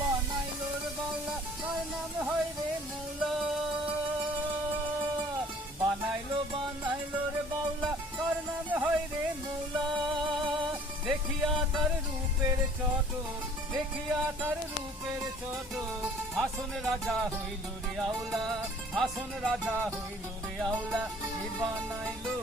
বানাইলো রে বাউলা তার নাম হয় রে মৌলা। বানাইলো রে বাউলা তার নাম হয় রে মৌলা। দেখিয়া তার রূপের চট, দেখিয়া তার রূপের চট, হাসন রাজা হইল রে আউলা, হাসন রাজা হইল রে আউলা। এ বানাইলো